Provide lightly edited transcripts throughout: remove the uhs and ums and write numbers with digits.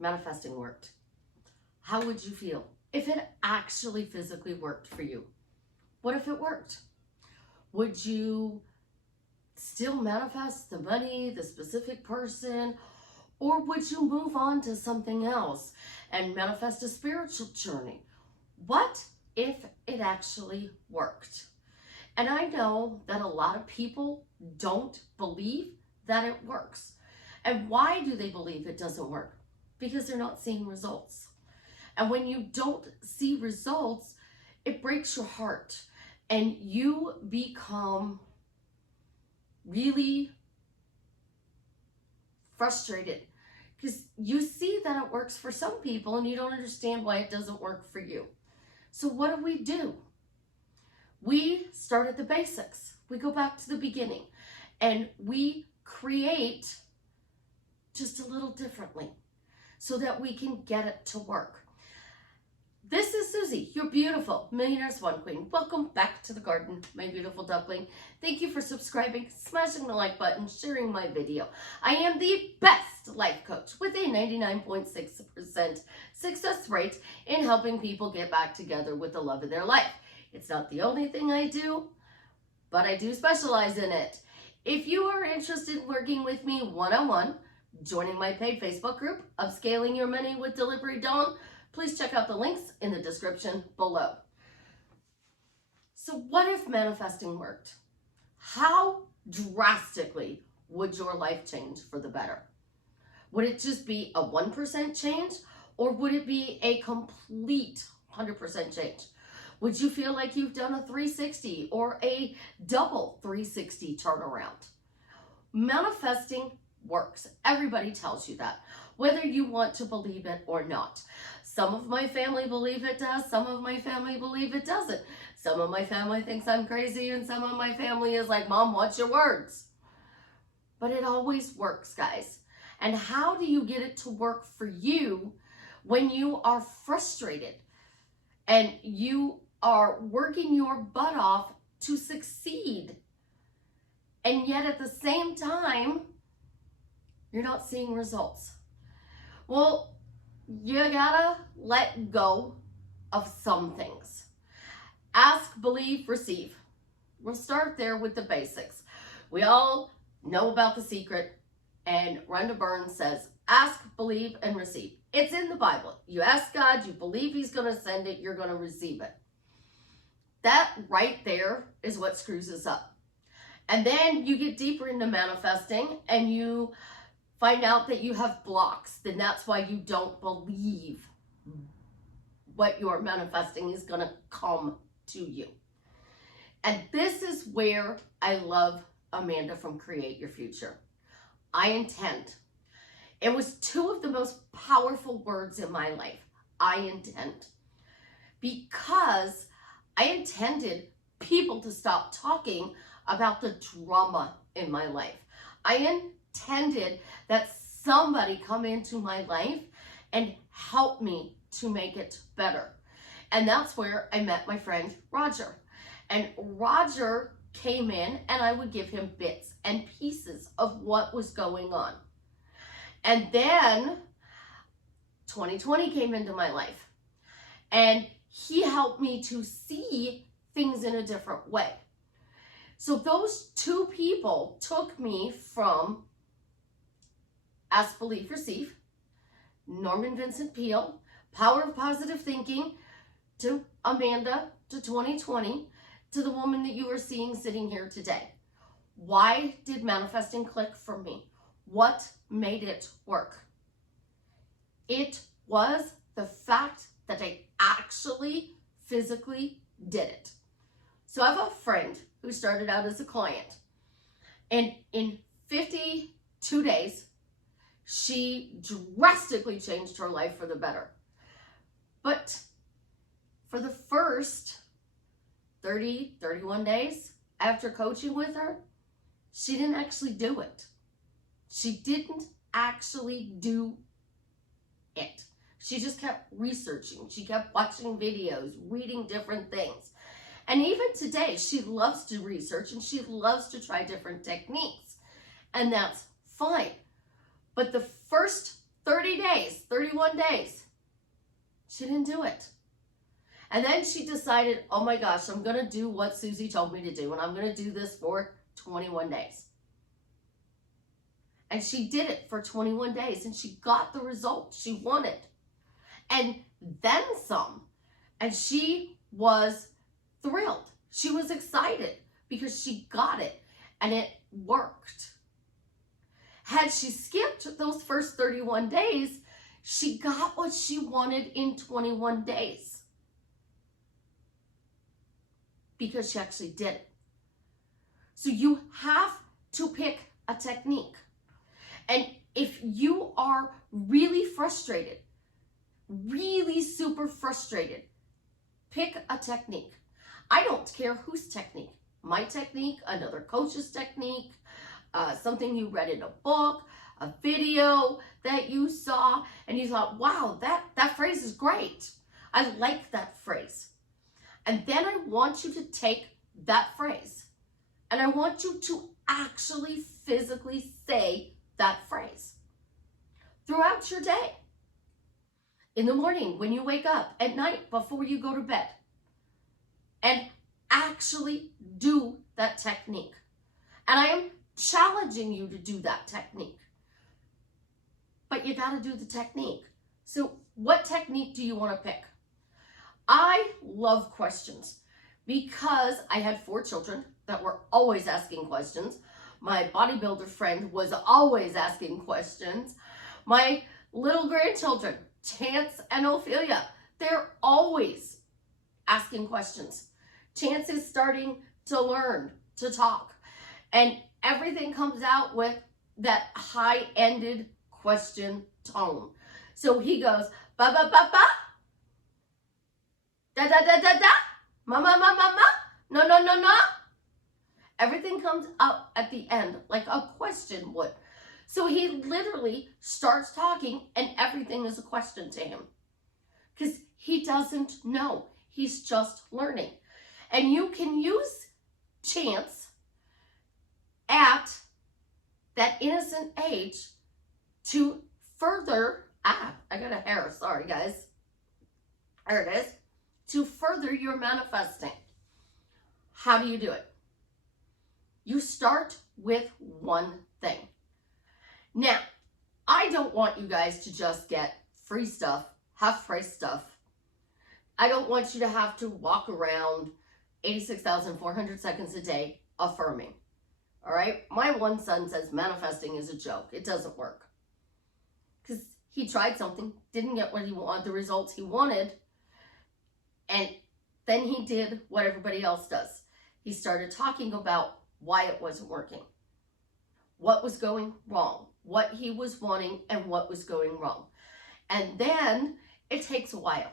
manifesting worked? How would you feel if it actually physically worked for you? What if it worked? Would you still manifest the money, the specific person, or would you move on to something else and manifest a spiritual journey? What if it actually worked? And I know that a lot of people don't believe that it works. And why do they believe it doesn't work? Because they're not seeing results. And when you don't see results, it breaks your heart and you become really frustrated because you see that it works for some people and you don't understand why it doesn't work for you. So what do? We start at the basics. We go back to the beginning and we create just a little differently so that we can get it to work. This is Susie, your beautiful Millionaire's One Queen. Welcome back to the garden, my beautiful duckling. Thank you for subscribing, smashing the like button, sharing my video. I am the best life coach with a 99.6% success rate in helping people get back together with the love of their life. It's not the only thing I do, but I do specialize in it. If you are interested in working with me one-on-one, joining my paid Facebook group, Upscaling Your Money with Delivery Dawn, please check out the links in the description below. So what if manifesting worked? How drastically would your life change for the better? Would it just be a 1% change, or would it be a complete 100% change? Would you feel like you've done a 360 or a double 360 turnaround? Manifesting works. Everybody tells you that, whether you want to believe it or not. Some of my family believe it does. Some of my family believe it doesn't. Some of my family thinks I'm crazy, and some of my family is like, Mom, watch your words. But it always works, guys. And how do you get it to work for you when you are frustrated and you are working your butt off to succeed, and yet at the same time, you're not seeing results? Well, you gotta let go of some things. Ask, believe, receive. We'll start there with the basics. We all know about The Secret, and Rhonda Byrne says, ask, believe, and receive. It's in the Bible. You ask God, you believe He's gonna send it, you're gonna receive it. That right there is what screws us up. And then you get deeper into manifesting and you find out that you have blocks. Then that's why you don't believe what you're manifesting is going to come to you. And this is where I love Amanda from Create Your Future. I intend. It was two of the most powerful words in my life. I intend. Because I intended people to stop talking about the drama in my life. I intended that somebody come into my life and help me to make it better. And that's where I met my friend Roger. And Roger came in and I would give him bits and pieces of what was going on. And then 2020 came into my life and he helped me to see things in a different way. So those two people took me from Ask, Believe, Receive, Norman Vincent Peale, Power of Positive Thinking, to Amanda, to 2020, to the woman that you are seeing sitting here today. Why did manifesting click for me? What made it work? It was the fact that I actually physically did it. So I have a friend who started out as a client, and in 52 days, she drastically changed her life for the better. But for the first 31 days after coaching with her, she didn't actually do it. She didn't actually do it. She just kept researching. She kept watching videos, reading different things. And even today, she loves to research and she loves to try different techniques. And that's fine. But the first 30 days, 31 days. She didn't do it. And then she decided, oh my gosh, I'm going to do what Susie told me to do, and I'm going to do this for 21 days. And she did it for 21 days, and she got the result she wanted. And then some. And she was thrilled. She was excited because she got it, and it worked. Had she skipped those first 31 days, she got what she wanted in 21 days. Because she actually did it. So you have to pick a technique. And if you are really frustrated, really super frustrated, pick a technique. I don't care whose technique. My technique, another coach's technique, something you read in a book, a video that you saw, and you thought, wow, that phrase is great. I like that phrase. And then I want you to take that phrase and I want you to actually physically say that phrase throughout your day. In the morning, when you wake up, at night, before you go to bed. And actually do that technique. And I am challenging you to do that technique. But you got to do the technique. So what technique do you want to pick? I love questions because I had 4 children that were always asking questions. My bodybuilder friend was always asking questions. My little grandchildren, Chance and Ophelia, they're always asking questions. Chance is starting to learn to talk. And everything comes out with that high-ended question tone. So he goes, ba ba ba ba. Da da da da da, ma ma ma ma ma, no no no no. Everything comes up at the end like a question would. So he literally starts talking and everything is a question to him. Because he doesn't know. He's just learning. And you can use Chance at that innocent age to further, I got a hair, sorry guys. There it is. To further your manifesting. How do you do it? You start with one thing. Now, I don't want you guys to just get free stuff, half-price stuff. I don't want you to have to walk around 86,400 seconds a day affirming. All right? My one son says manifesting is a joke. It doesn't work. Because he tried something, didn't get what he wanted, the results he wanted, and then he did what everybody else does. He started talking about why it wasn't working, what was going wrong, what he was wanting, and what was going wrong. And then it takes a while.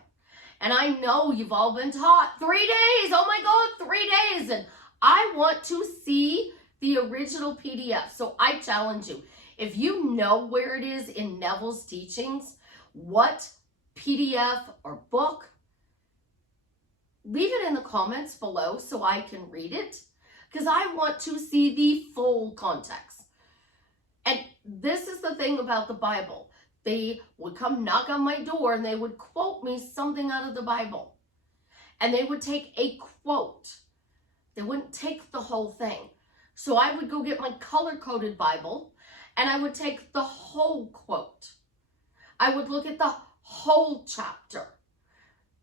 And I know you've all been taught 3 days. Oh my God, 3 days. And I want to see the original PDF. So I challenge you. If you know where it is in Neville's teachings, what PDF or book, leave it in the comments below so I can read it, because I want to see the full context. And this is the thing about the Bible. They would come knock on my door and they would quote me something out of the Bible. And they would take a quote. They wouldn't take the whole thing. So I would go get my color-coded Bible and I would take the whole quote. I would look at the whole chapter,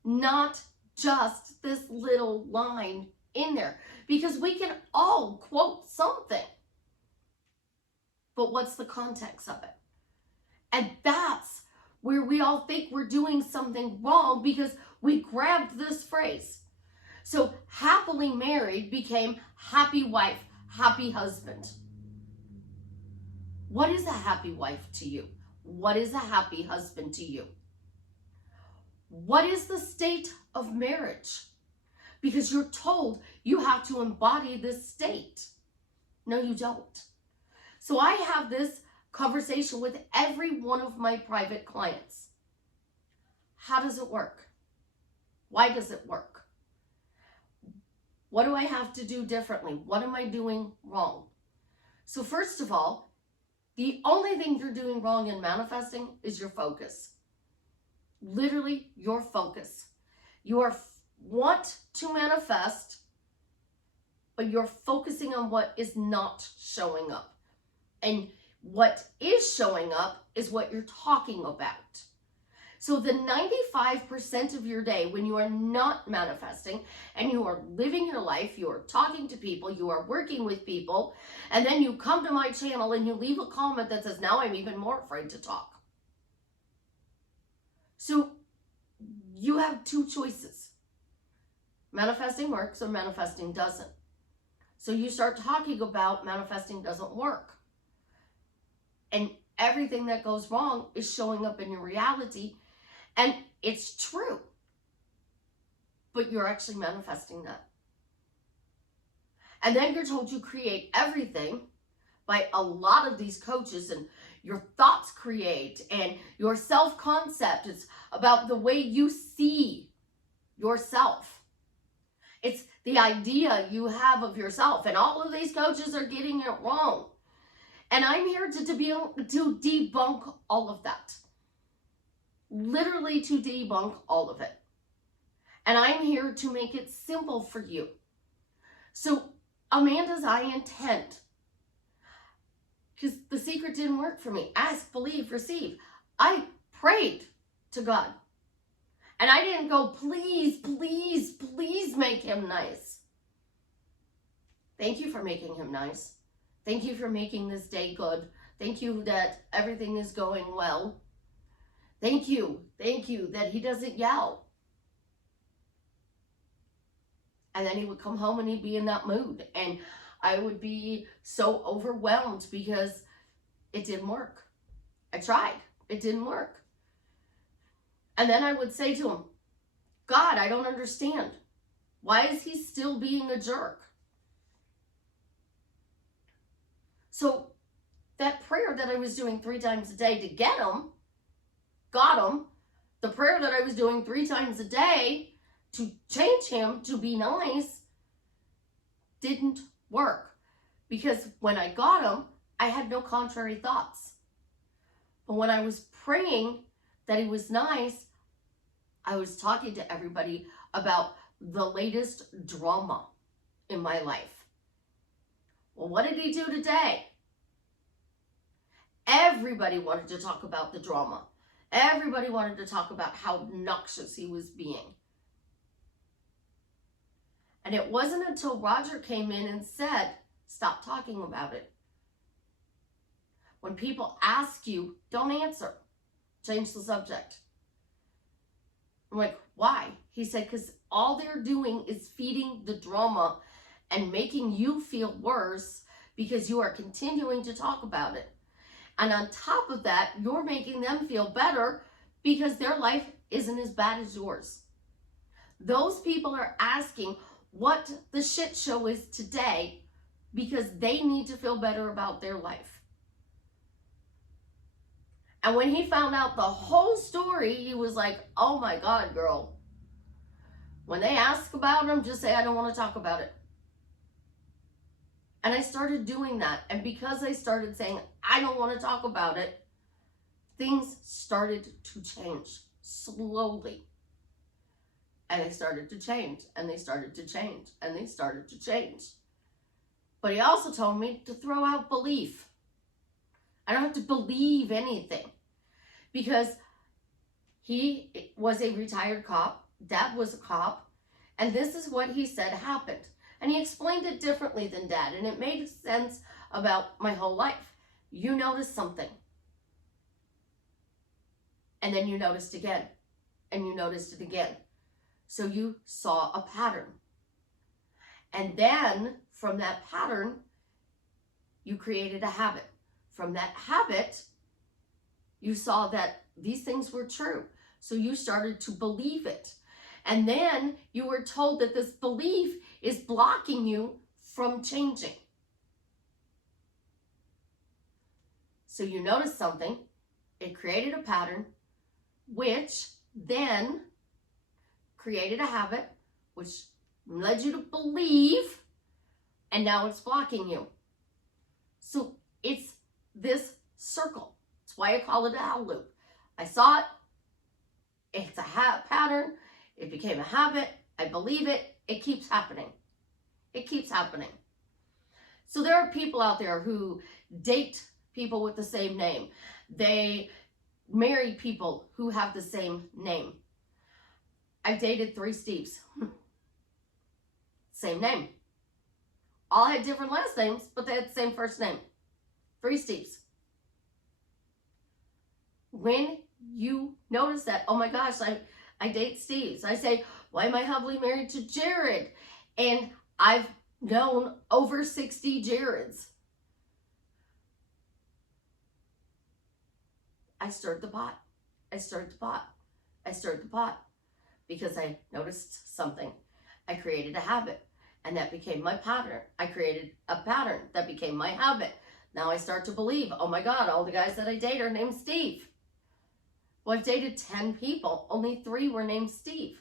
not just this little line in there, because we can all quote something. But what's the context of it? And that's where we all think we're doing something wrong, because we grabbed this phrase. So happily married became happy wife, happy husband. What is a happy wife to you? What is a happy husband to you? What is the state of marriage? Because you're told you have to embody this state. No, you don't. So I have this conversation with every one of my private clients. How does it work? Why does it work? What do I have to do differently? What am I doing wrong? So first of all, The only thing you're doing wrong in manifesting is your focus. Literally, your focus. You want to manifest, but you're focusing on what is not showing up. And what is showing up is what you're talking about. So the 95% of your day when you are not manifesting and you are living your life, you are talking to people, you are working with people, and then you come to my channel and you leave a comment that says, now I'm even more afraid to talk. So you have two choices. Manifesting works or manifesting doesn't. So you start talking about manifesting doesn't work. And everything that goes wrong is showing up in your reality. And it's true. But you're actually manifesting that. And then you're told you create everything by a lot of these coaches, and your thoughts create, and your self-concept. It's about the way you see yourself. It's the idea you have of yourself. And all of these coaches are getting it wrong. And I'm here to debunk all of that. Literally to debunk all of it. And I'm here to make it simple for you. So Amanda's I intend. Because the secret didn't work for me. Ask, believe, receive. I prayed to God. And I didn't go, please, please, please make him nice. Thank you for making him nice. Thank you for making this day good. Thank you that everything is going well. Thank you that he doesn't yell. And then he would come home and he'd be in that mood. And I would be so overwhelmed because it didn't work. I tried. It didn't work. And then I would say to him, God, I don't understand. Why is he still being a jerk? So that prayer that I was doing 3 times a day to get him, got him. The prayer that I was doing 3 times a day to change him to be nice didn't work. Because when I got him, I had no contrary thoughts. But when I was praying that he was nice, I was talking to everybody about the latest drama in my life. Well, what did he do today? Everybody wanted to talk about the drama. Everybody wanted to talk about how obnoxious he was being. And it wasn't until Roger came in and said, stop talking about it. When people ask you, don't answer. Change the subject. I'm like, why? He said, because all they're doing is feeding the drama and making you feel worse because you are continuing to talk about it. And on top of that, you're making them feel better because their life isn't as bad as yours. Those people are asking what the shit show is today because they need to feel better about their life. And when he found out the whole story, he was like, oh my God, girl. When they ask about him, just say, I don't want to talk about it. And I started doing that. And because I started saying, I don't want to talk about it, things started to change slowly. And they started to change, and they started to change, and they started to change. But he also told me to throw out belief. I don't have to believe anything because he was a retired cop. Dad was a cop. And this is what he said happened. And he explained it differently than Dad. And it made sense about my whole life. You noticed something. And then you noticed again. And you noticed it again. So you saw a pattern. And then from that pattern, you created a habit. From that habit, you saw that these things were true. So you started to believe it. And then you were told that this belief is blocking you from changing. So you noticed something. It created a pattern, which then created a habit, which led you to believe, and now it's blocking you. So it's this circle. That's why I call it a how loop. I saw it. It's a pattern. It became a habit. I believe it. It keeps happening. It keeps happening. So there are people out there who date people with the same name. They marry people who have the same name. I've dated 3 Steves. Same name. All had different last names, but they had the same first name. 3 Steves. When you notice that, oh my gosh, I date Steves. I say, why am I happily married to Jared? And I've known over 60 Jareds. I stirred the pot. I stirred the pot. I stirred the pot because I noticed something. I created a habit, and that became my pattern. I created a pattern that became my habit. Now I start to believe, oh my God, all the guys that I date are named Steve. Well, I've dated 10 people. Only 3 were named Steve.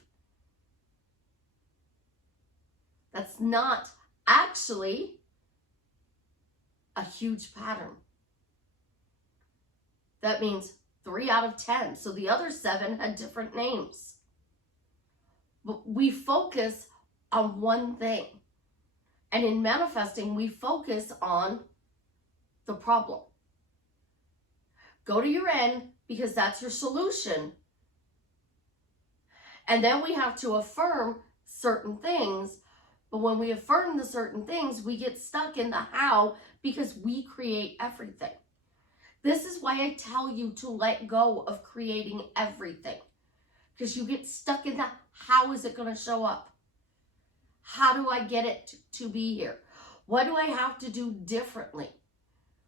That's not actually a huge pattern. That means 3 out of 10. So the other 7 had different names. But we focus on one thing. And in manifesting, we focus on the problem. Go to your end because that's your solution. And then we have to affirm certain things. But when we affirm the certain things, we get stuck in the how because we create everything. This is why I tell you to let go of creating everything. Because you get stuck in the how is it going to show up? How do I get it to be here? What do I have to do differently?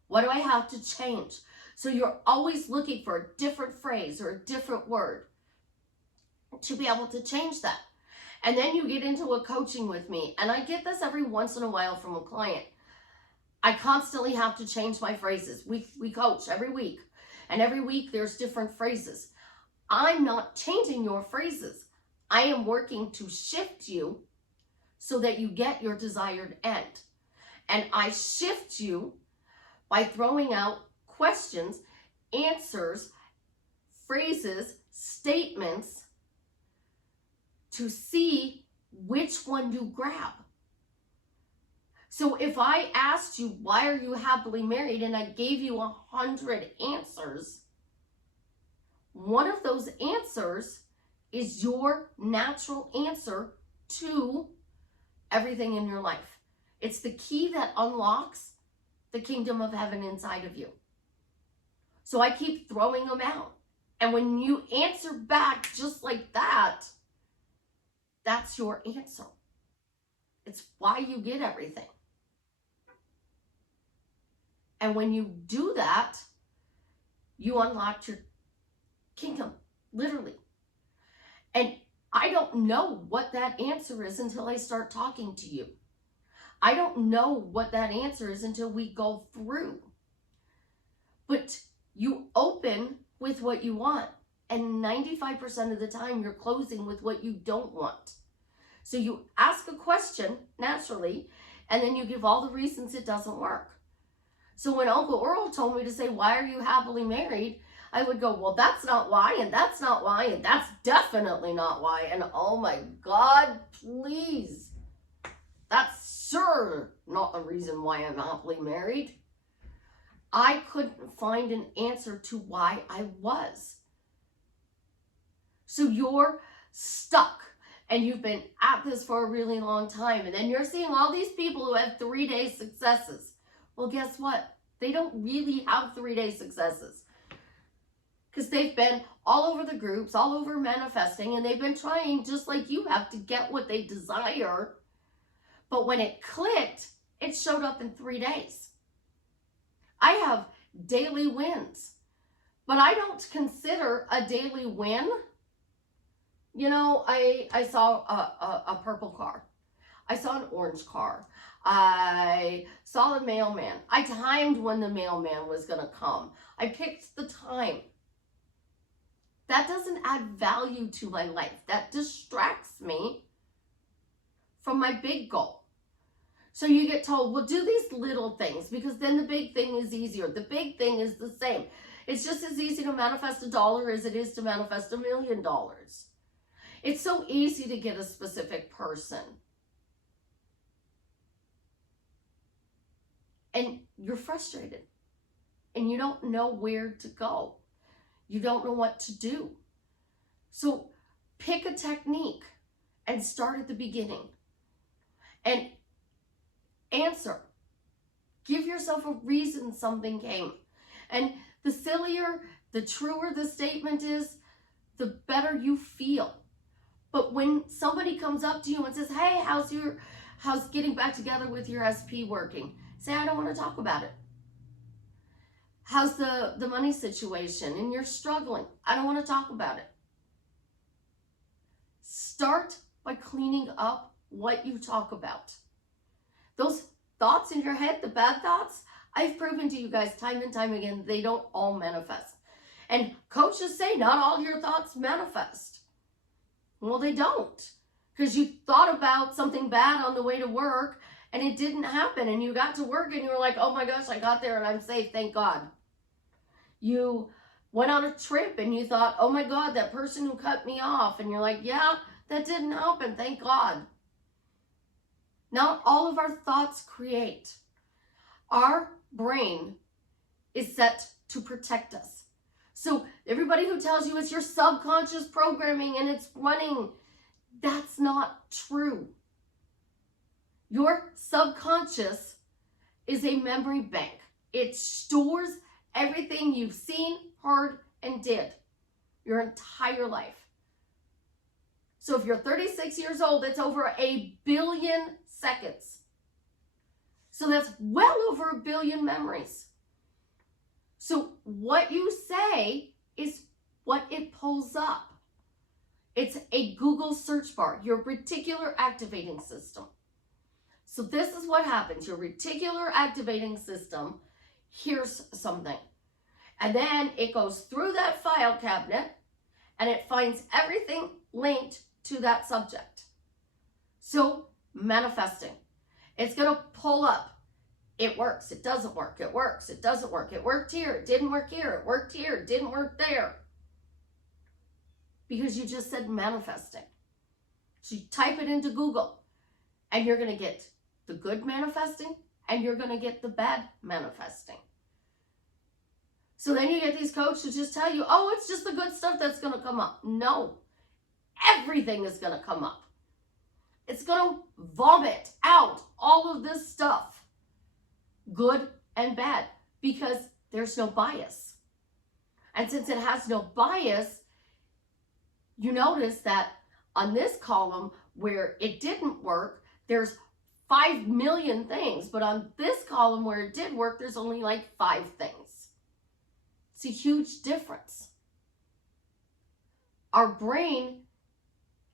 What do I have to change? So you're always looking for a different phrase or a different word to be able to change that. And then you get into a coaching with me. And I get this every once in a while from a client. I constantly have to change my phrases. We coach every week. And every week there's different phrases. I'm not changing your phrases. I am working to shift you so that you get your desired end. And I shift you by throwing out questions, answers, phrases, statements to see which one you grab. So if I asked you, why are you happily married? And I gave you 100 answers, one of those answers is your natural answer to everything in your life. It's the key that unlocks the kingdom of heaven inside of you. So I keep throwing them out. And when you answer back just like that, that's your answer. It's why you get everything. And when you do that, you unlock your kingdom, literally. And I don't know what that answer is until I start talking to you. I don't know what that answer is until we go through. But you open with what you want. And 95% of the time, you're closing with what you don't want. So you ask a question naturally, and then you give all the reasons it doesn't work. So when Uncle Earl told me to say, why are you happily married? I would go, well, that's not why, and that's not why, and that's definitely not why. And oh my God, please. That's sure not the reason why I'm happily married. I couldn't find an answer to why I was. So you're stuck and you've been at this for a really long time. And then you're seeing all these people who have 3-day successes. Well, guess what? They don't really have 3-day successes. Because they've been all over the groups, all over manifesting, and they've been trying just like you have to get what they desire. But when it clicked, it showed up in 3 days. I have daily wins, but I don't consider a daily win. You know, I saw a purple car. I saw an orange car. I saw the mailman. I timed when the mailman was going to come. I picked the time. That doesn't add value to my life. That distracts me from my big goal. So you get told, well, do these little things because then the big thing is easier. The big thing is the same. It's just as easy to manifest $1 as it is to manifest $1 million. It's so easy to get a specific person. And you're frustrated. And you don't know where to go. You don't know what to do. So pick a technique and start at the beginning. And answer. Give yourself a reason something came. And the sillier, the truer the statement is, the better you feel. But when somebody comes up to you and says, hey, how's getting back together with your SP working? Say, I don't want to talk about it. How's the money situation? And you're struggling. I don't want to talk about it. Start by cleaning up what you talk about. Those thoughts in your head, the bad thoughts, I've proven to you guys time and time again, they don't all manifest. And coaches say not all your thoughts manifest. Well, they don't. Because you thought about something bad on the way to work and it didn't happen. And you got to work and you were like, oh my gosh, I got there and I'm safe, thank God. You went on a trip and you thought, oh my God, that person who cut me off. And you're like, yeah, that didn't happen, thank God. Not all of our thoughts create. Our brain is set to protect us. So everybody who tells you it's your subconscious programming and it's running, that's not true. Your subconscious is a memory bank. It stores everything you've seen, heard, and did your entire life. So if you're 36 years old, it's over 1 billion seconds. So that's well over 1 billion memories. So what you say is what it pulls up. It's a Google search bar, your reticular activating system. So this is what happens. Your reticular activating system hears something. And then it goes through that file cabinet and it finds everything linked to that subject. So manifesting. It's going to pull up. It works. It doesn't work. It works. It doesn't work. It worked here. It didn't work here. It worked here. It didn't work there. Because you just said manifesting. So you type it into Google and you're going to get the good manifesting and you're going to get the bad manifesting. So then you get these coaches who just tell you, oh, it's just the good stuff that's going to come up. No, everything is going to come up. It's going to vomit out all of this stuff, good and bad, because there's no bias. And since it has no bias, you notice that on this column where it didn't work, there's 5 million things. But on this column where it did work, there's only like 5 things. It's a huge difference. Our brain,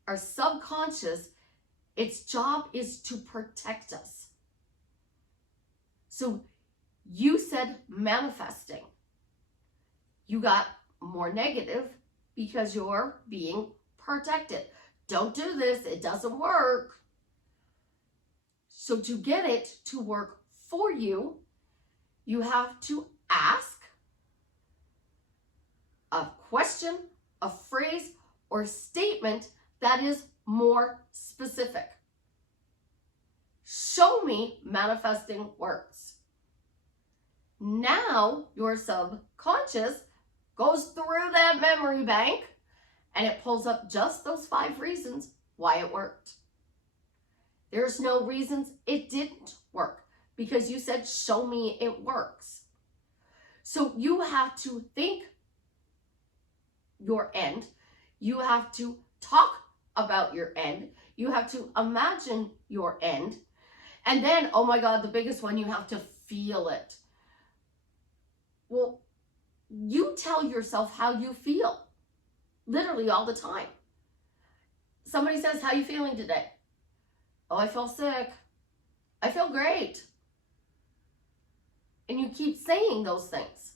our subconscious, its job is to protect us. So you said manifesting. You got more negative because you're being protected. Don't do this, it doesn't work. So to get it to work for you, you have to ask a question, a phrase, or statement that is more specific. Show me manifesting works. Now your subconscious goes through that memory bank and it pulls up just those 5 reasons why it worked. There's no reasons it didn't work because you said, show me it works. So you have to think your end. You have to talk about your end. You have to imagine your end. And then, oh my God, the biggest one, you have to feel it. Well, you tell yourself how you feel, literally all the time. Somebody says, how you feeling today? Oh, I feel sick. I feel great. And you keep saying those things.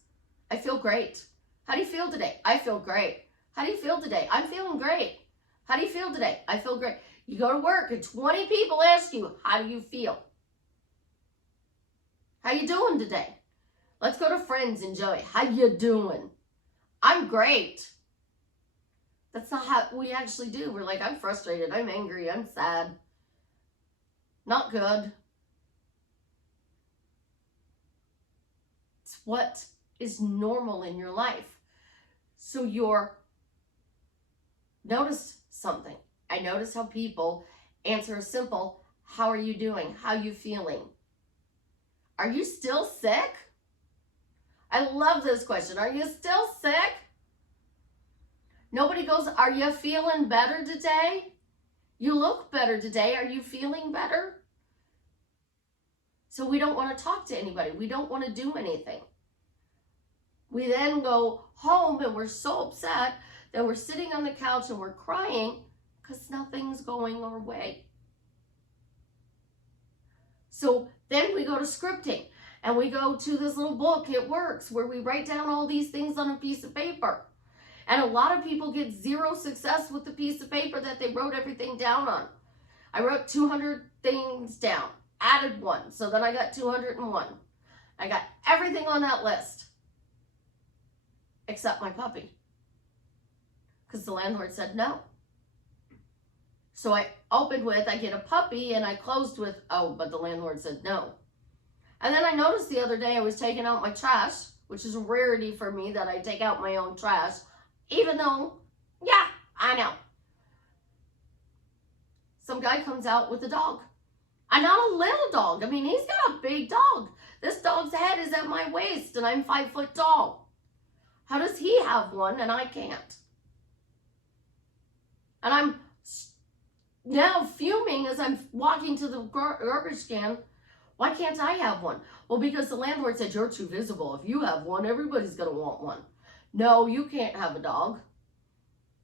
I feel great. How do you feel today? I feel great. How do you feel today? I'm feeling great. How do you feel today? I feel great. You go to work and 20 people ask you, how do you feel? How you doing today? Let's go to friends and Joey. How you doing? I'm great. That's not how we actually do. We're like, I'm frustrated, I'm angry, I'm sad. Not good. It's what is normal in your life. So notice something. I notice how people answer a simple, how are you doing? How are you feeling? Are you still sick? I love this question. Are you still sick? Nobody goes, are you feeling better today? You look better today. Are you feeling better? So we don't want to talk to anybody. We don't want to do anything. We then go home and we're so upset that we're sitting on the couch and we're crying because nothing's going our way. So then we go to scripting and we go to this little book, It Works, where we write down all these things on a piece of paper. And a lot of people get zero success with the piece of paper that they wrote everything down on. I wrote 200 things down, added one, so then I got 201. I got everything on that list except my puppy, because the landlord said no. So I opened with, I get a puppy, and I closed with, oh, but the landlord said no. And then I noticed the other day I was taking out my trash, which is a rarity for me that I take out my own trash, even though, yeah, I know. Some guy comes out with a dog. And not a little dog. I mean, he's got a big dog. This dog's head is at my waist and I'm 5 foot tall. How does he have one and I can't? And I'm now fuming as I'm walking to the garbage can. Why can't I have one? Well, because the landlord said, you're too visible. If you have one, everybody's going to want one. No, you can't have a dog.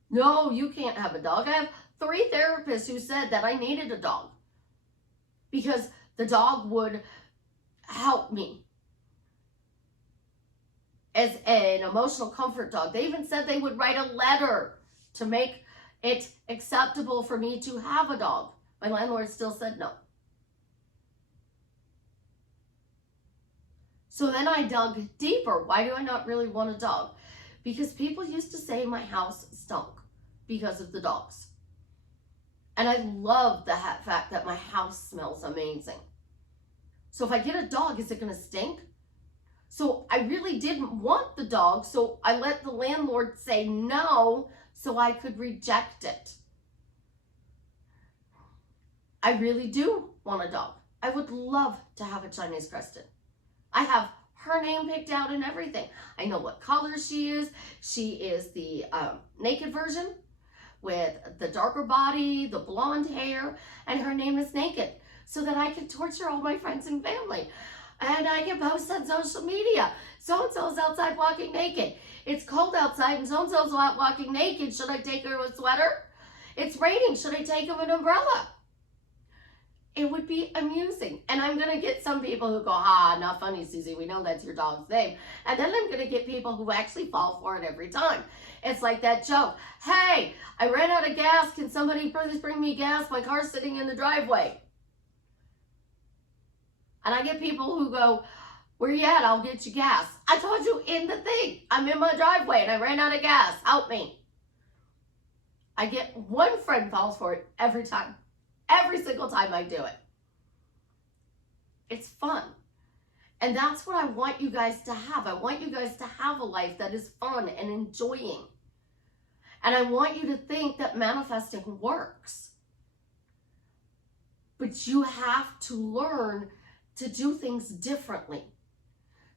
No, you can't have a dog. I have 3 therapists who said that I needed a dog because the dog would help me as an emotional comfort dog. They even said they would write a letter to make it acceptable for me to have a dog. My landlord still said no. So then I dug deeper. Why do I not really want a dog? Because people used to say my house stunk because of the dogs. And I love the fact that my house smells amazing. So if I get a dog, is it going to stink? So I really didn't want the dog, so I let the landlord say no so I could reject it. I really do want a dog. I would love to have a Chinese crested. I have her name picked out and everything. I know what color she is. She is the naked version with the darker body, the blonde hair, and her name is Naked, so that I can torture all my friends and family. And I can post on social media. So-and-so's outside walking naked. It's cold outside and so-and-so's walking naked. Should I take her a sweater? It's raining. Should I take him an umbrella? It would be amusing. And I'm going to get some people who go, not funny, Susie. We know that's your dog's name. And then I'm going to get people who actually fall for it every time. It's like that joke. Hey, I ran out of gas. Can somebody please bring me gas? My car's sitting in the driveway. And I get people who go, where you at? I'll get you gas. I told you in the thing. I'm in my driveway and I ran out of gas. Help me. I get one friend falls for it every time. Every single time I do it. It's fun. And that's what I want you guys to have. I want you guys to have a life that is fun and enjoying. And I want you to think that manifesting works. But you have to learn to do things differently.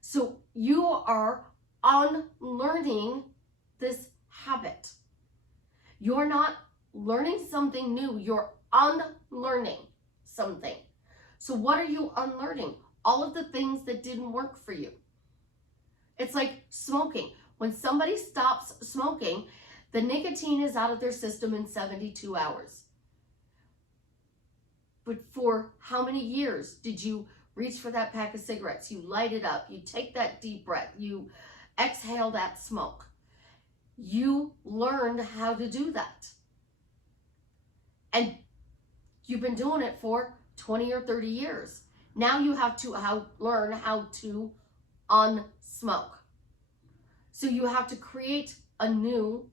So you are unlearning this habit. You're not learning something new. You're unlearning something. So what are you unlearning? All of the things that didn't work for you. It's like smoking. When somebody stops smoking, the nicotine is out of their system in 72 hours. But for how many years did you reach for that pack of cigarettes? You light it up. You take that deep breath. You exhale that smoke. You learned how to do that. And you've been doing it for 20 or 30 years. Now you have to learn how to unsmoke. So you have to create a new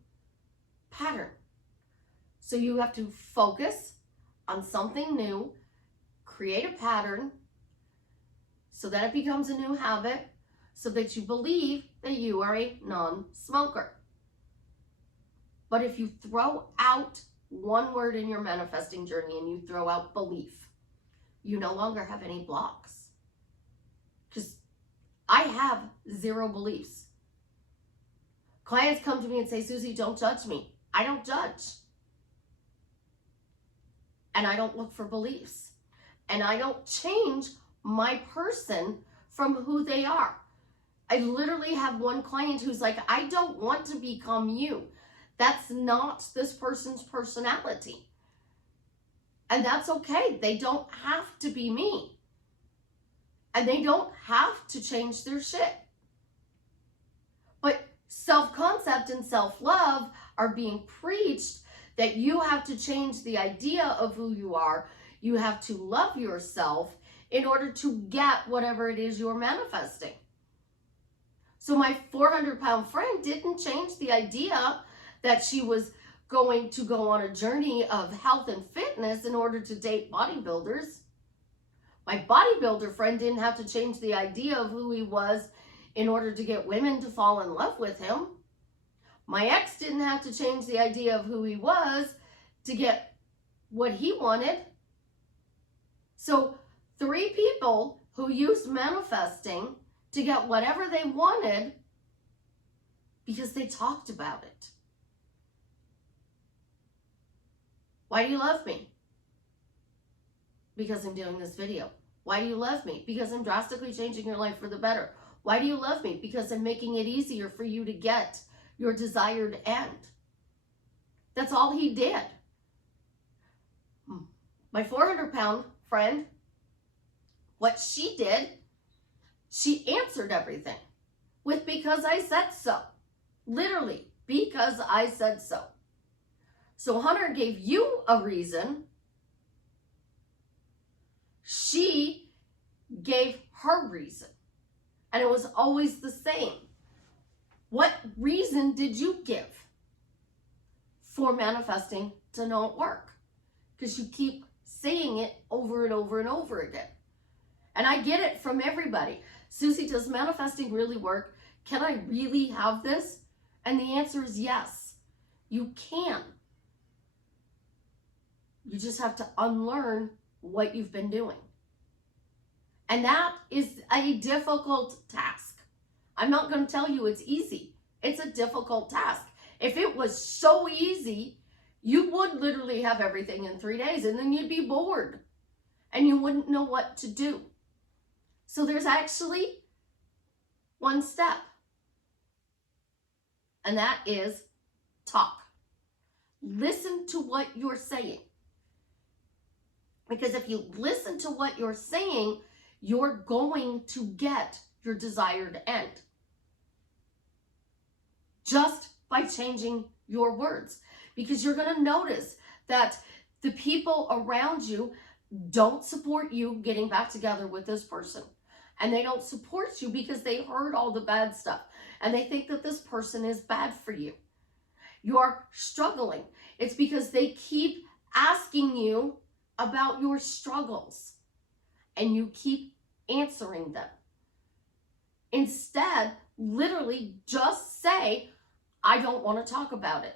pattern. So you have to focus on something new, create a pattern so that it becomes a new habit, so that you believe that you are a non-smoker. But if you throw out one word in your manifesting journey and you throw out belief, you no longer have any blocks. Because I have zero beliefs. Clients come to me and say, Susie, don't judge me. I don't judge. And I don't look for beliefs. And I don't change my person from who they are. I literally have one client who's like, I don't want to become you. That's not this person's personality. And that's okay. They don't have to be me. And they don't have to change their shit. But self-concept and self-love are being preached that you have to change the idea of who you are. You have to love yourself in order to get whatever it is you're manifesting. So my 400-pound friend didn't change the idea that she was going to go on a journey of health and fitness in order to date bodybuilders. My bodybuilder friend didn't have to change the idea of who he was in order to get women to fall in love with him. My ex didn't have to change the idea of who he was to get what he wanted. So 3 people who used manifesting to get whatever they wanted because they talked about it. Why do you love me? Because I'm doing this video. Why do you love me? Because I'm drastically changing your life for the better. Why do you love me? Because I'm making it easier for you to get your desired end. That's all he did. My 400-pound friend, what she did, she answered everything with because I said so. Literally, because I said so. So Hunter gave you a reason. She gave her reason. And it was always the same. What reason did you give for manifesting to not work? Because you keep saying it over and over and over again. And I get it from everybody. Susie, does manifesting really work? Can I really have this? And the answer is yes, you can. You just have to unlearn what you've been doing. And that is a difficult task. I'm not going to tell you it's easy. It's a difficult task. If it was so easy, you would literally have everything in 3 days and then you'd be bored and you wouldn't know what to do. So there's actually one step, and that is talk. Listen to what you're saying. Because if you listen to what you're saying, you're going to get your desired end. Just by changing your words. Because you're going to notice that the people around you don't support you getting back together with this person. And they don't support you because they heard all the bad stuff. And they think that this person is bad for you. You're struggling. It's because they keep asking you about your struggles. And you keep answering them. Instead, literally just say, I don't want to talk about it.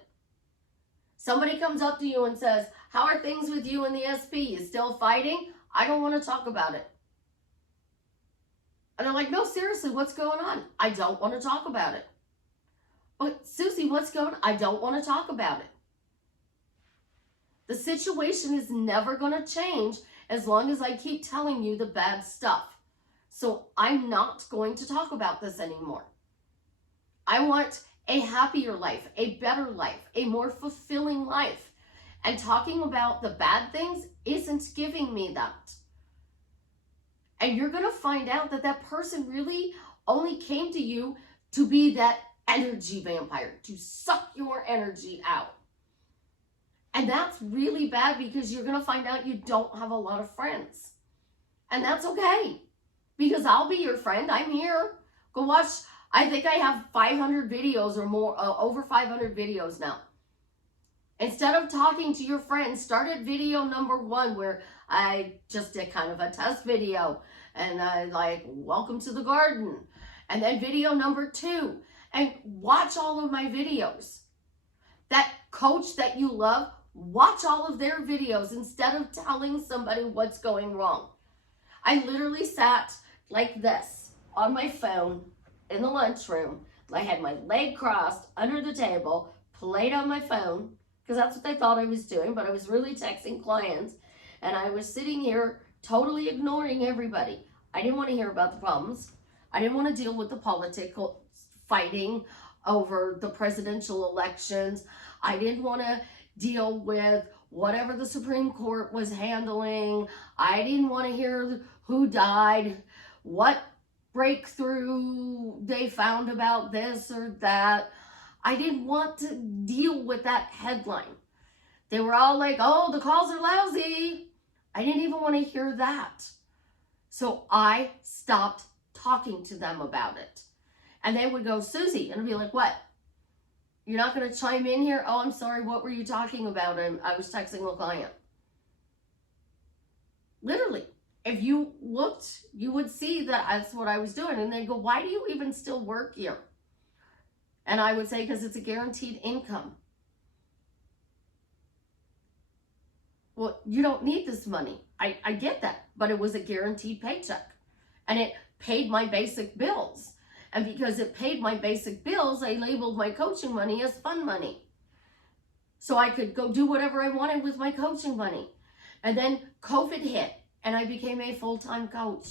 Somebody comes up to you and says, how are things with you and the SP? You still fighting? I don't want to talk about it. And I'm like, no, seriously, what's going on? I don't want to talk about it. But Susie, what's going on? I don't want to talk about it. The situation is never going to change as long as I keep telling you the bad stuff. So I'm not going to talk about this anymore. I want a happier life, a better life, a more fulfilling life. And talking about the bad things isn't giving me that. And you're going to find out that that person really only came to you to be that energy vampire, to suck your energy out. And that's really bad because you're going to find out you don't have a lot of friends. And that's okay, because I'll be your friend. I'm here. Go watch. I think I have 500 videos or more, over 500 videos now. Instead of talking to your friends, start at video number 1, where I just did kind of a test video. And I like, welcome to the garden. And then video number 2. And watch all of my videos. That coach that you love, watch all of their videos instead of telling somebody what's going wrong. I literally sat like this on my phone in the lunchroom. I had my leg crossed under the table, played on my phone, because that's what they thought I was doing, but I was really texting clients. And I was sitting here totally ignoring everybody. I didn't want to hear about the problems. I didn't want to deal with the political fighting over the presidential elections. I didn't want to deal with whatever the Supreme Court was handling. I didn't want to hear who died, what breakthrough they found about this or that. I didn't want to deal with that headline. They were all like, oh, the calls are lousy. I didn't even want to hear that. So I stopped talking to them about it. And they would go, Susie, and I'd be like, what? You're not going to chime in here? Oh, I'm sorry, what were you talking about? And I was texting a client. Literally, if you looked, you would see that that's what I was doing. And they'd go, why do you even still work here? And I would say, because it's a guaranteed income. Well, you don't need this money. I get that, but it was a guaranteed paycheck. And it paid my basic bills. And because it paid my basic bills, I labeled my coaching money as fun money. So I could go do whatever I wanted with my coaching money. And then COVID hit, and I became a full-time coach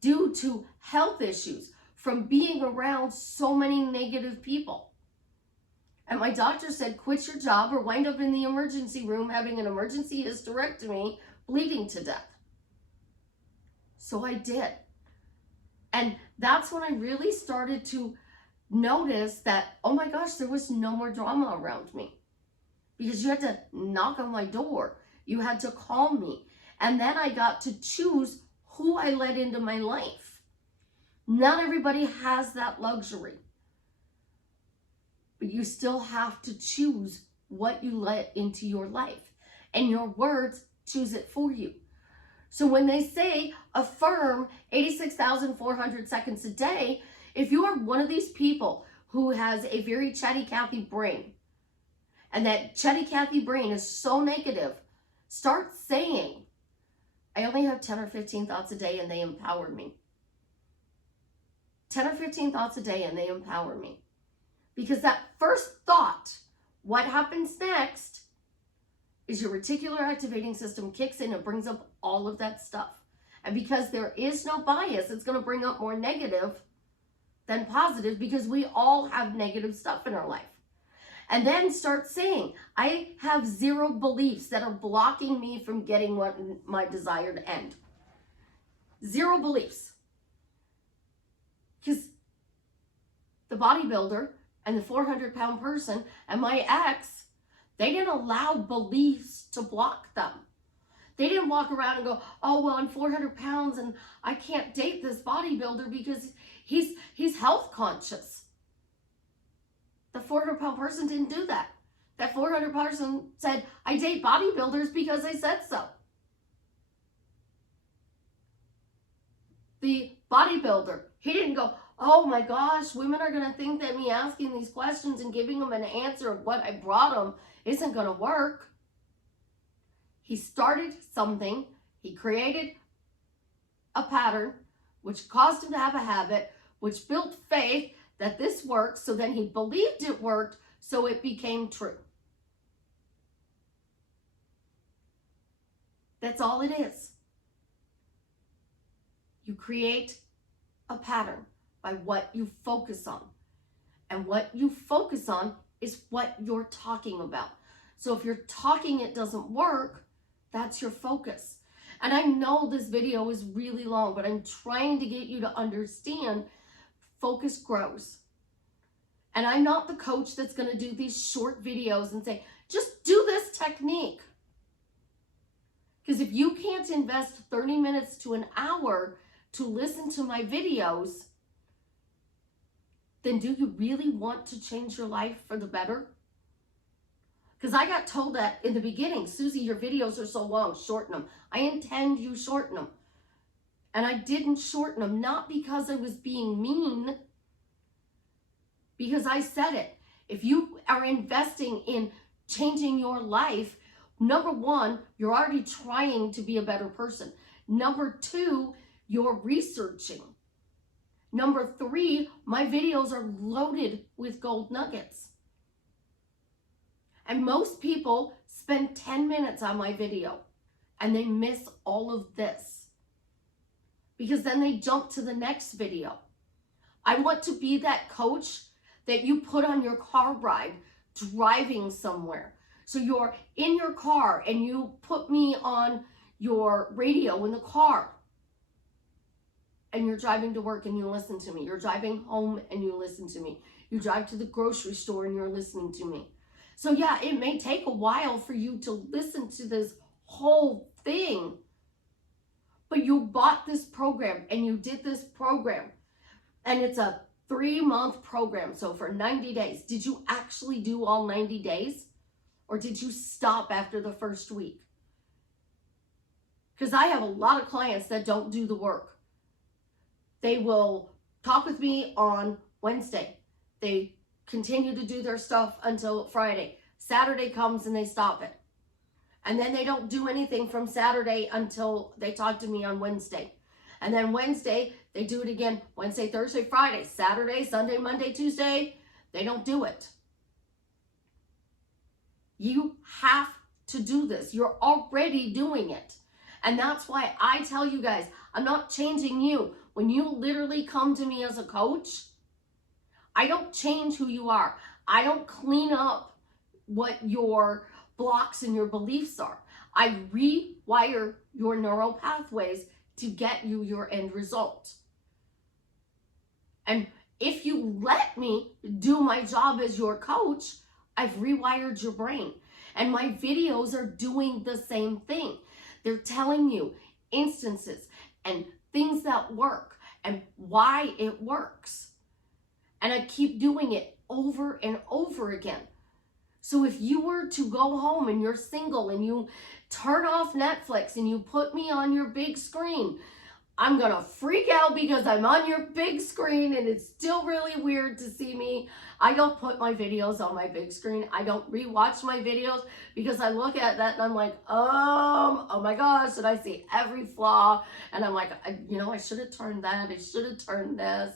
due to health issues from being around so many negative people. And my doctor said, quit your job or wind up in the emergency room having an emergency hysterectomy, bleeding to death. So I did. And that's when I really started to notice that, oh my gosh, there was no more drama around me. Because you had to knock on my door. You had to call me. And then I got to choose who I let into my life. Not everybody has that luxury. But you still have to choose what you let into your life. And your words choose it for you. So when they say affirm 86,400 seconds a day, if you are one of these people who has a very chatty Cathy brain, and that chatty Cathy brain is so negative, start saying, I only have 10 or 15 thoughts a day and they empower me. 10 or 15 thoughts a day and they empower me. Because that first thought, what happens next, is your reticular activating system kicks in and brings up all of that stuff. And because there is no bias, it's going to bring up more negative than positive, because we all have negative stuff in our life. And then start saying, I have 0 beliefs that are blocking me from getting what my desired end. 0 beliefs. Because the bodybuilder and the 400-pound person and my ex, they didn't allow beliefs to block them. They didn't walk around and go, oh, well, I'm 400 pounds and I can't date this bodybuilder because he's health conscious. The 400-pound person didn't do that. That 400 person said, I date bodybuilders because I said so. The bodybuilder, he didn't go, oh my gosh, women are going to think that me asking these questions and giving them an answer of what I brought them isn't going to work. He started something. He created a pattern, which caused him to have a habit, which built faith that this works. So then he believed it worked, so it became true. That's all it is. You create a pattern by what you focus on. And what you focus on is what you're talking about. So if you're talking it doesn't work, that's your focus. And I know this video is really long, but I'm trying to get you to understand focus grows. And I'm not the coach that's going to do these short videos and say, just do this technique. Because if you can't invest 30 minutes to an hour to listen to my videos, then do you really want to change your life for the better? Because I got told that in the beginning, Susie, your videos are so long, shorten them. I intend you shorten them. And I didn't shorten them, not because I was being mean, because I said it. If you are investing in changing your life, number one, you're already trying to be a better person. Number two, you're researching. Number three, my videos are loaded with gold nuggets. And most people spend 10 minutes on my video and they miss all of this because then they jump to the next video. I want to be that coach that you put on your car ride driving somewhere. So you're in your car and you put me on your radio in the car and you're driving to work and you listen to me. You're driving home and you listen to me. You drive to the grocery store and you're listening to me. So yeah, it may take a while for you to listen to this whole thing, but you bought this program and you did this program and it's a 3-month program. So for 90 days, did you actually do all 90 days or did you stop after the first week? Because I have a lot of clients that don't do the work. They will talk with me on Wednesday. They continue to do their stuff until Friday. Saturday comes and they stop it. And then they don't do anything from Saturday until they talk to me on Wednesday. And then Wednesday, they do it again. Wednesday, Thursday, Friday, Saturday, Sunday, Monday, Tuesday. They don't do it. You have to do this. You're already doing it. And that's why I tell you guys, I'm not changing you. When you literally come to me as a coach, I don't change who you are. I don't clean up what your blocks and your beliefs are. I rewire your neural pathways to get you your end result. And if you let me do my job as your coach, I've rewired your brain. And my videos are doing the same thing. They're telling you instances and things that work and why it works. And I keep doing it over and over again. So if you were to go home and you're single and you turn off Netflix and you put me on your big screen, I'm going to freak out because I'm on your big screen and it's still really weird to see me. I don't put my videos on my big screen. I don't rewatch my videos because I look at that and I'm like, oh my gosh, and I see every flaw. And I'm like, I should have turned that. I should have turned this.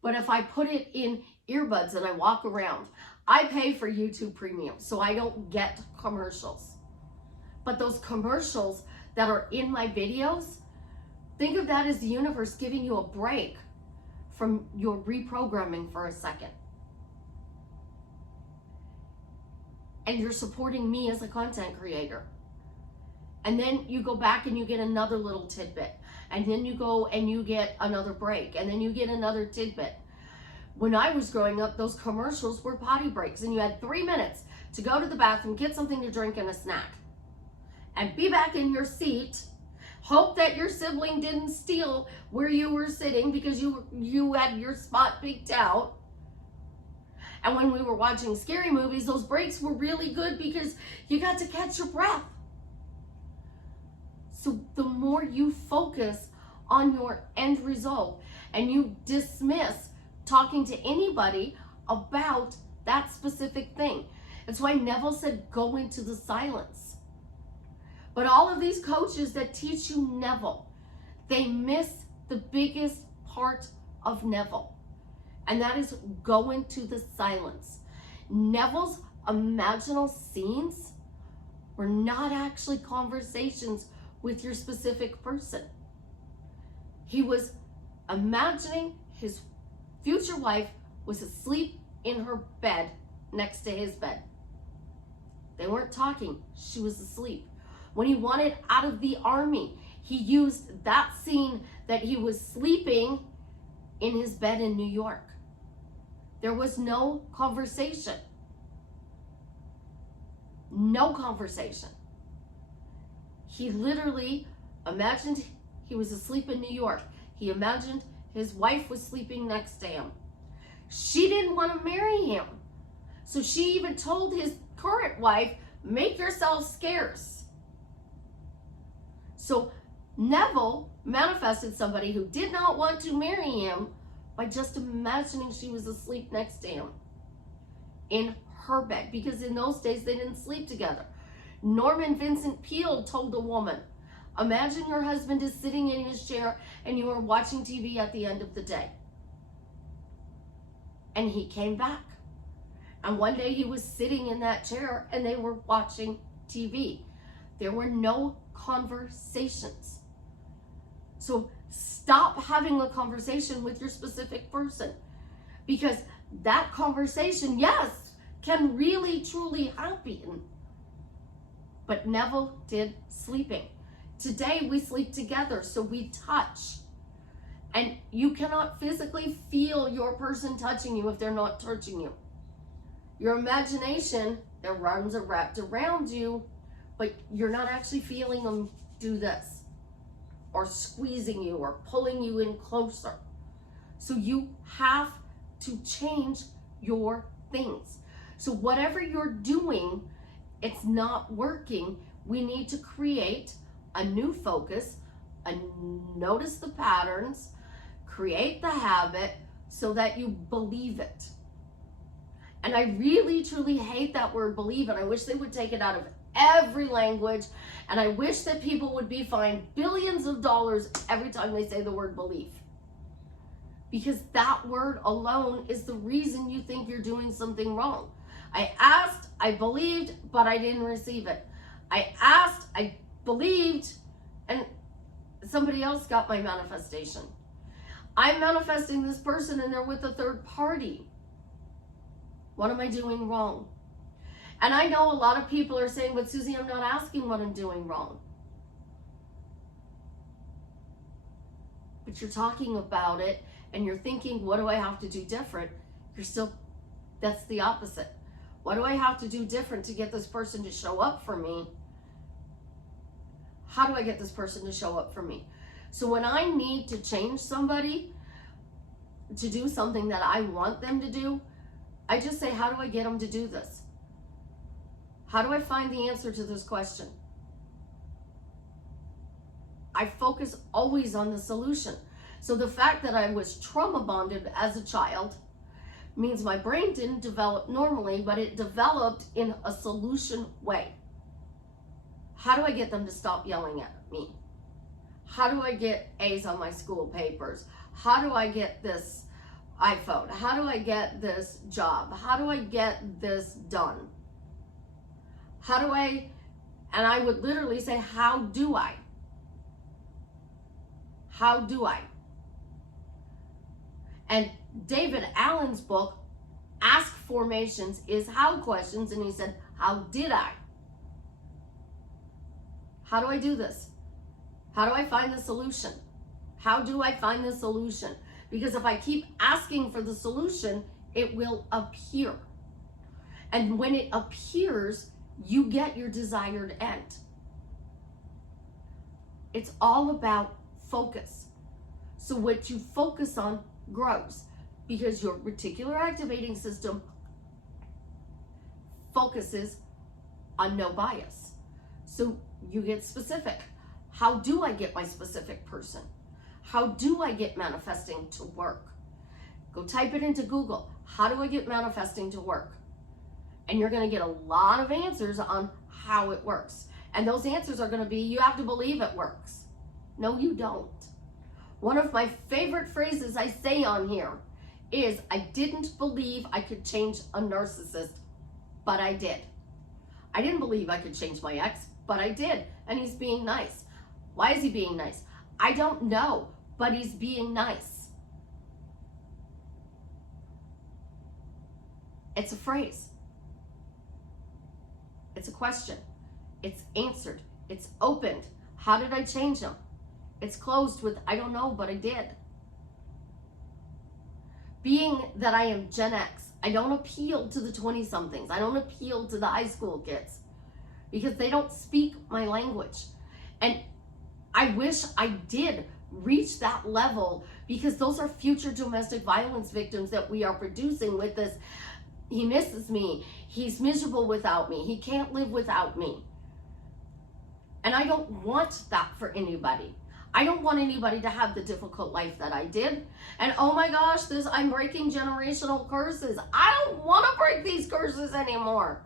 But if I put it in earbuds and I walk around, I pay for YouTube Premium, so I don't get commercials. But those commercials that are in my videos, think of that as the universe giving you a break from your reprogramming for a second. And you're supporting me as a content creator. And then you go back and you get another little tidbit. And then you go and you get another break. And then you get another tidbit. When I was growing up, those commercials were potty breaks. And you had 3 minutes to go to the bathroom, get something to drink and a snack. And be back in your seat. Hope that your sibling didn't steal where you were sitting because you had your spot picked out. And when we were watching scary movies, those breaks were really good because you got to catch your breath. So the more you focus on your end result and you dismiss talking to anybody about that specific thing. That's why Neville said, go into the silence. But all of these coaches that teach you Neville, they miss the biggest part of Neville. And that is go into the silence. Neville's imaginal scenes were not actually conversations with your specific person. He was imagining his future wife was asleep in her bed next to his bed. They weren't talking. She was asleep. When he wanted out of the army, he used that scene that he was sleeping in his bed in New York. There was no conversation. No conversation. He literally imagined he was asleep in New York. He imagined his wife was sleeping next to him. She didn't want to marry him. So she even told his current wife, make yourself scarce. So Neville manifested somebody who did not want to marry him by just imagining she was asleep next to him in her bed, because in those days they didn't sleep together. Norman Vincent Peale told a woman, imagine your husband is sitting in his chair and you are watching TV at the end of the day. And he came back. And one day he was sitting in that chair and they were watching TV. There were no conversations. So stop having a conversation with your specific person, because that conversation, yes, can really truly happen. But Neville did sleeping. Today we sleep together, so we touch. And you cannot physically feel your person touching you if they're not touching you. Your imagination, their arms are wrapped around you, but you're not actually feeling them do this, or squeezing you, or pulling you in closer. So you have to change your things. So whatever you're doing, it's not working. We need to create a new focus, and notice the patterns, create the habit so that you believe it. And I really, truly hate that word believe, and I wish they would take it out of every language, and I wish that people would be fined billions of dollars every time they say the word believe. Because that word alone is the reason you think you're doing something wrong. I asked, I believed, but I didn't receive it. I asked, I believed, and somebody else got my manifestation. I'm manifesting this person and they're with a third party. What am I doing wrong? And I know a lot of people are saying, but Susie, I'm not asking what I'm doing wrong. But you're talking about it and you're thinking, what do I have to do different? That's the opposite. What do I have to do different to get this person to show up for me? How do I get this person to show up for me? So when I need to change somebody to do something that I want them to do, I just say, how do I get them to do this? How do I find the answer to this question? I focus always on the solution. So the fact that I was trauma bonded as a child means my brain didn't develop normally, but it developed in a solution way. How do I get them to stop yelling at me? How do I get A's on my school papers? How do I get this iPhone? How do I get this job? How do I get this done? How do I, and I would literally say, how do I? How do I? And David Allen's book, Ask Formations, is how questions, and he said, how did I? How do I do this? How do I find the solution? How do I find the solution? Because if I keep asking for the solution, it will appear. And when it appears, you get your desired end. It's all about focus. So what you focus on grows, because your reticular activating system focuses on no bias. So you get specific. How do I get my specific person? How do I get manifesting to work? Go type it into Google. How do I get manifesting to work? And you're going to get a lot of answers on how it works. And those answers are going to be, you have to believe it works. No, you don't. One of my favorite phrases I say on here is, I didn't believe I could change a narcissist, but I did. I didn't believe I could change my ex, but I did. And he's being nice. Why is he being nice? I don't know, but he's being nice. It's a phrase. It's a question. It's answered. It's opened. How did I change him? It's closed with, I don't know, but I did. Being that I am Gen X, I don't appeal to the 20-somethings. I don't appeal to the high school kids because they don't speak my language. And I wish I did reach that level, because those are future domestic violence victims that we are producing with this. He misses me. He's miserable without me. He can't live without me. And I don't want that for anybody. I don't want anybody to have the difficult life that I did. And oh my gosh, I'm breaking generational curses. I don't want to break these curses anymore.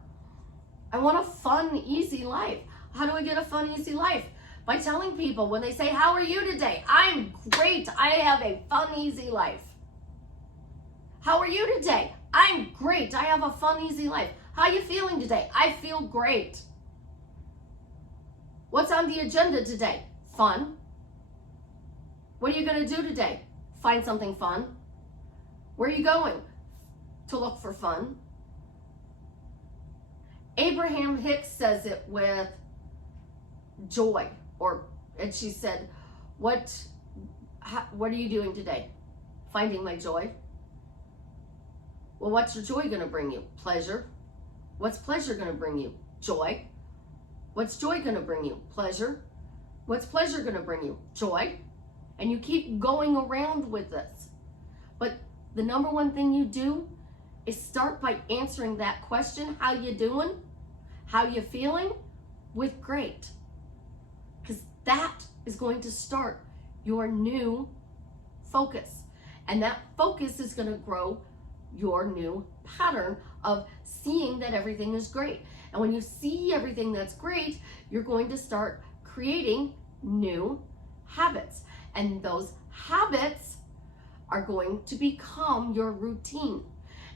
I want a fun, easy life. How do I get a fun, easy life? By telling people when they say, how are you today? I'm great. I have a fun, easy life. How are you today? I'm great. I have a fun, easy life. How are you feeling today? I feel great. What's on the agenda today? Fun. What are you going to do today? Find something fun. Where are you going? To look for fun. Abraham Hicks says it with joy. And she said, what are you doing today? Finding my joy. Well, what's your joy going to bring you? Pleasure. What's pleasure going to bring you? Joy. What's joy going to bring you? Pleasure. What's pleasure going to bring you? Joy. And you keep going around with this. But the number one thing you do is start by answering that question, how you doing? How you feeling? With great. Because that is going to start your new focus. And that focus is going to grow your new pattern of seeing that everything is great. And when you see everything that's great, you're going to start creating new habits. And those habits are going to become your routine.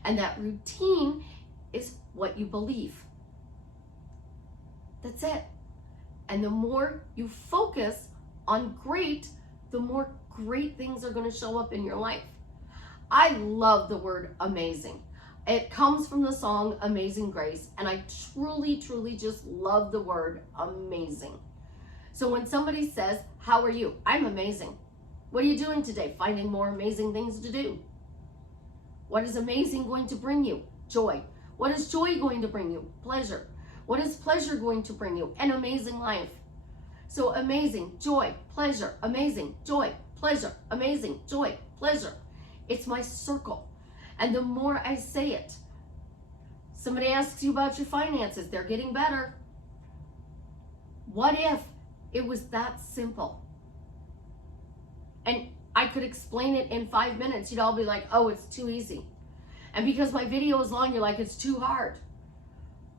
And that routine is what you believe. That's it. And the more you focus on great, the more great things are going to show up in your life. I love the word amazing. It comes from the song Amazing Grace, and I truly, truly just love the word amazing. So when somebody says, how are you? I'm amazing. What are you doing today? Finding more amazing things to do. What is amazing going to bring you? Joy. What is joy going to bring you? Pleasure. What is pleasure going to bring you? An amazing life. So amazing, joy, pleasure, amazing, joy, pleasure, amazing, joy, pleasure. It's my circle. And the more I say it, somebody asks you about your finances, they're getting better. What if it was that simple? And I could explain it in 5 minutes. You'd all be like, oh, it's too easy. And because my video is long, you're like, it's too hard.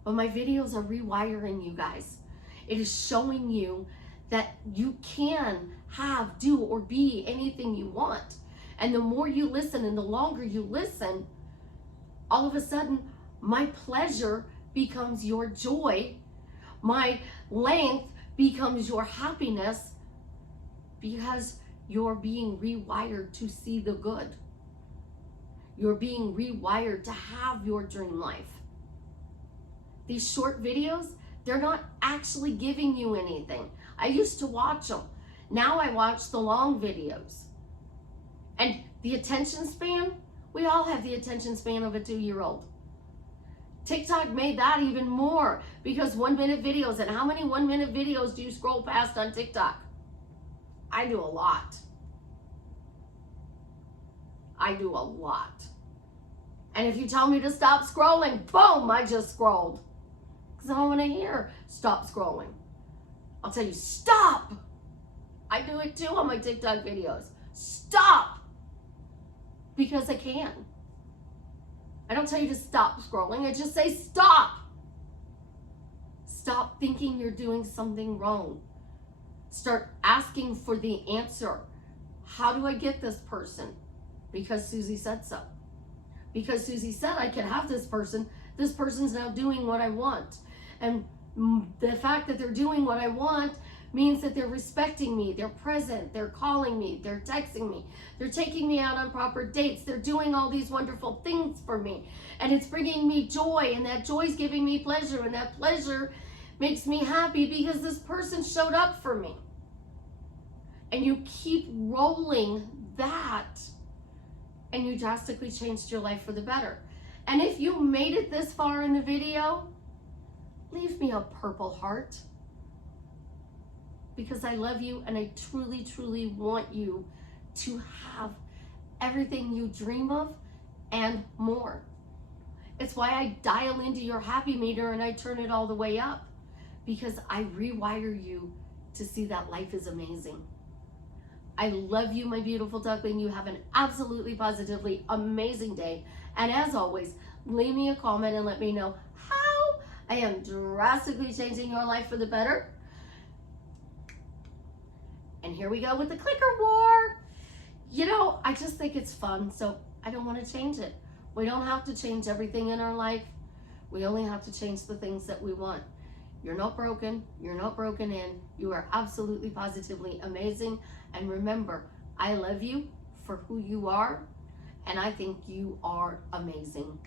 But my videos are rewiring you guys. It is showing you that you can have, do, or be anything you want. And the more you listen and the longer you listen, all of a sudden, my pleasure becomes your joy. My length becomes your happiness, because you're being rewired to see the good. You're being rewired to have your dream life. These short videos, they're not actually giving you anything. I used to watch them. Now I watch the long videos. And the attention span, we all have the attention span of a 2-year-old. TikTok made that even more, because 1-minute videos, and how many 1-minute videos do you scroll past on TikTok? I do a lot. I do a lot. And if you tell me to stop scrolling, boom, I just scrolled. Because I don't want to hear stop scrolling. I'll tell you, stop. I do it too on my TikTok videos. Stop. Because I can. I don't tell you to stop scrolling. I just say stop. Stop thinking you're doing something wrong. Start asking for the answer. How do I get this person? Because Susie said so. Because Susie said I could have this person. This person's now doing what I want. And the fact that they're doing what I want means that they're respecting me, they're present, they're calling me, they're texting me, they're taking me out on proper dates, they're doing all these wonderful things for me. And it's bringing me joy, and that joy is giving me pleasure, and that pleasure makes me happy because this person showed up for me. And you keep rolling that, and you drastically changed your life for the better. And if you made it this far in the video, leave me a purple heart. because I love you and I truly, truly want you to have everything you dream of and more. It's why I dial into your happy meter and I turn it all the way up, because I rewire you to see that life is amazing. I love you, my beautiful duckling. You have an absolutely, positively amazing day. And as always, leave me a comment and let me know how I am drastically changing your life for the better. And here we go with the clicker war. You know, I just think it's fun, so I don't want to change it. We don't have to change everything in our life. We only have to change the things that we want. You're not broken. You're not broken in. You are absolutely, positively amazing. And remember, I love you for who you are, and I think you are amazing.